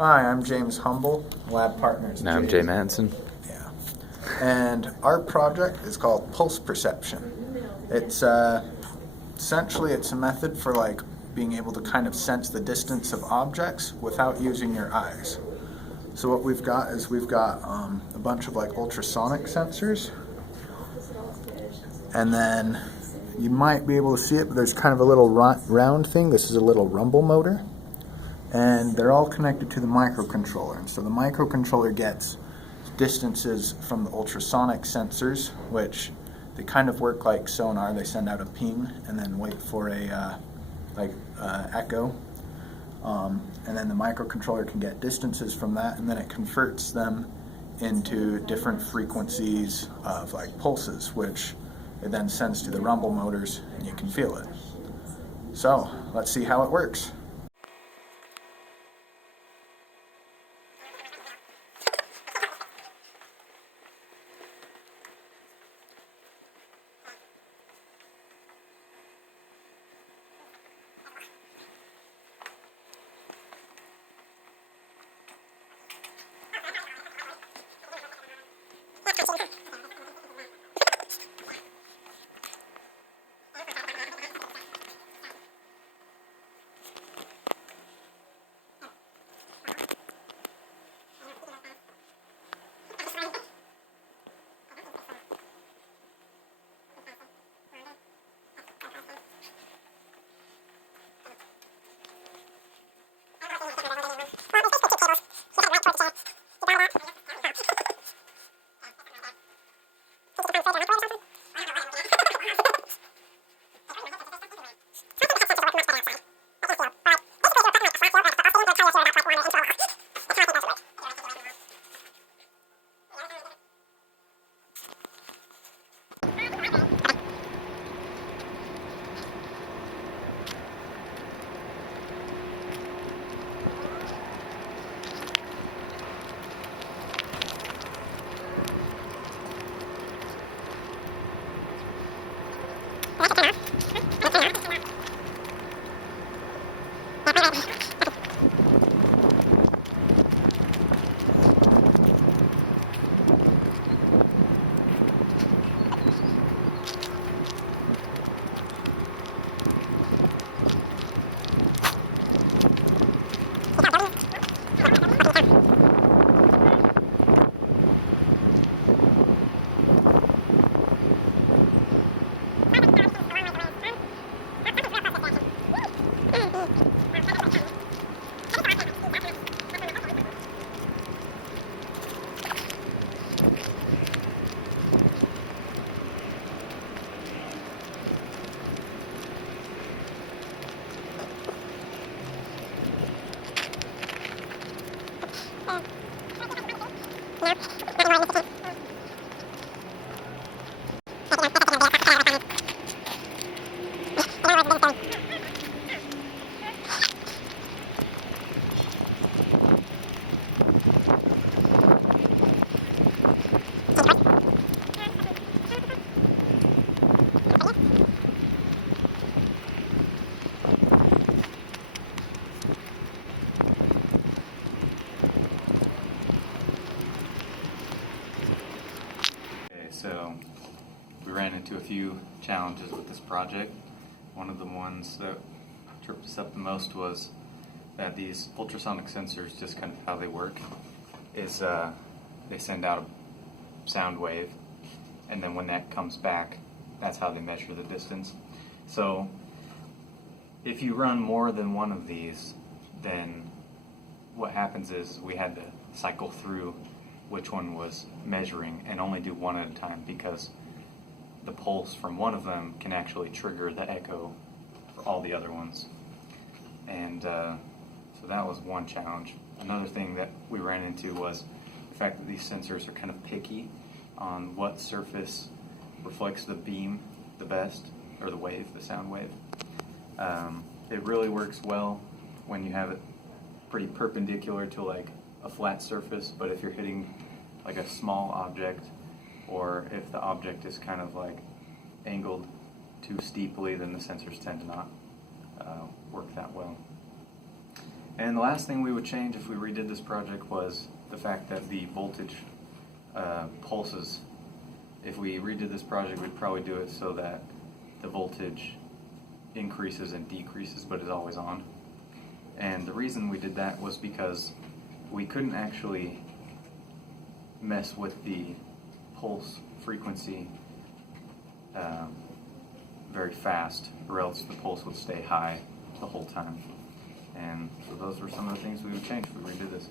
Hi, I'm James Humble, lab partners. And I'm Jay Mattinson. Yeah. And our project is called pulse perception. It's essentially it's a method for like being able to kind of sense the distance of objects without using your eyes. So what we've got is a bunch of like ultrasonic sensors, and then you might be able to see it, but there's kind of a little round thing. This is a little rumble motor. And they're all connected to the microcontroller. And so the microcontroller gets distances from the ultrasonic sensors, which they kind of work like sonar. They send out a ping and then wait for a echo. And then the microcontroller can get distances from that, and then it converts them into different frequencies of like pulses, which it then sends to the rumble motors, and you can feel it. So let's see how it works. So we ran into a few challenges with this project. One of the ones that tripped us up the most was that these ultrasonic sensors, just kind of how they work, is they send out a sound wave, and then when that comes back, that's how they measure the distance. So if you run more than one of these, then what happens is we had to cycle through which one was measuring and only do one at a time, because the pulse from one of them can actually trigger the echo for all the other ones. And so that was one challenge. Another thing that we ran into was the fact that these sensors are kind of picky on what surface reflects the beam the best, or the wave, the sound wave. It really works well when you have it pretty perpendicular to like a flat surface, but if you're hitting like a small object, or if the object is kind of like angled too steeply, then the sensors tend to not work that well. And the last thing we would change if we redid this project was the fact that the voltage pulses. If we redid this project, we'd probably do it so that the voltage increases and decreases but is always on. And the reason we did that was because we couldn't actually mess with the pulse frequency very fast, or else the pulse would stay high the whole time. And so those were some of the things we would change if we redid this.